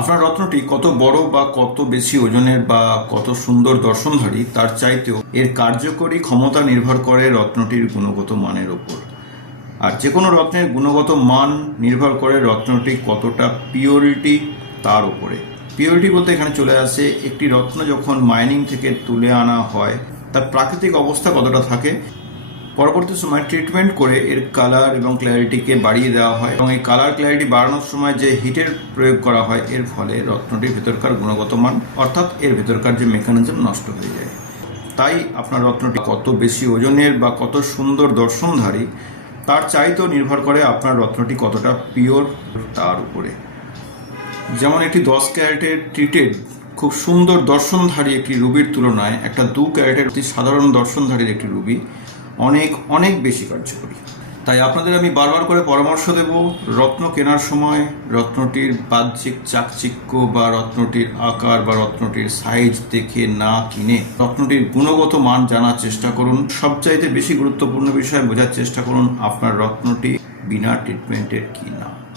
আপনার রত্নটি কত বড় বা কত বেশি ওজনের বা কত সুন্দর দর্শনধারী তার চাইতেও এর কার্যকরী ক্ষমতা নির্ভর করে রত্নটির গুণগত মানের ওপর। আর যে কোনো রত্নের গুণগত মান নির্ভর করে রত্নটি কতটা পিওরিটি তার উপরে। পিওরিটি বলতে এখানে চলে আসে একটি রত্ন যখন মাইনিং থেকে তুলে আনা হয় তার প্রাকৃতিক অবস্থা কতটা থাকে, পরবর্তী সময় ট্রিটমেন্ট করে এর কালার এবং ক্ল্যারিটিকে বাড়িয়ে দেওয়া হয় এবং এই কালার ক্ল্যারিটি বাড়ানোর সময় যে হিটের প্রয়োগ করা হয় এর ফলে রত্নটির ভেতরকার গুণগত মান অর্থাৎ এর ভেতরকার যে মেকানিজম নষ্ট হয়ে যায়। তাই আপনার রত্নটি কত বেশি ওজনের বা কত সুন্দর দর্শনধারী তার চাইতেও নির্ভর করে আপনার রত্নটি কতটা পিওর তার উপরে। যেমন একটি 10 ক্যারেটের ট্রিটেড খুব সুন্দর দর্শনধারী একটি রুবির তুলনায় একটা 2 ক্যারেটের অতি সাধারণ দর্শনধারীর একটি রুবি অনেক অনেক বেশি কার্যকরী। তাই আপনাদের আমি বারবার করে পরামর্শ দেব, রত্ন কেনার সময় রত্নটির বাহ্যিক চাকচিক্য বা রত্নটির আকার বা রত্নটির সাইজ দেখে না কিনে রত্নটির গুণগত মান জানার চেষ্টা করুন। সবচাইতে বেশি গুরুত্বপূর্ণ বিষয় বোঝার চেষ্টা করুন আপনার রত্নটি বিনা ট্রিটমেন্টের কি না।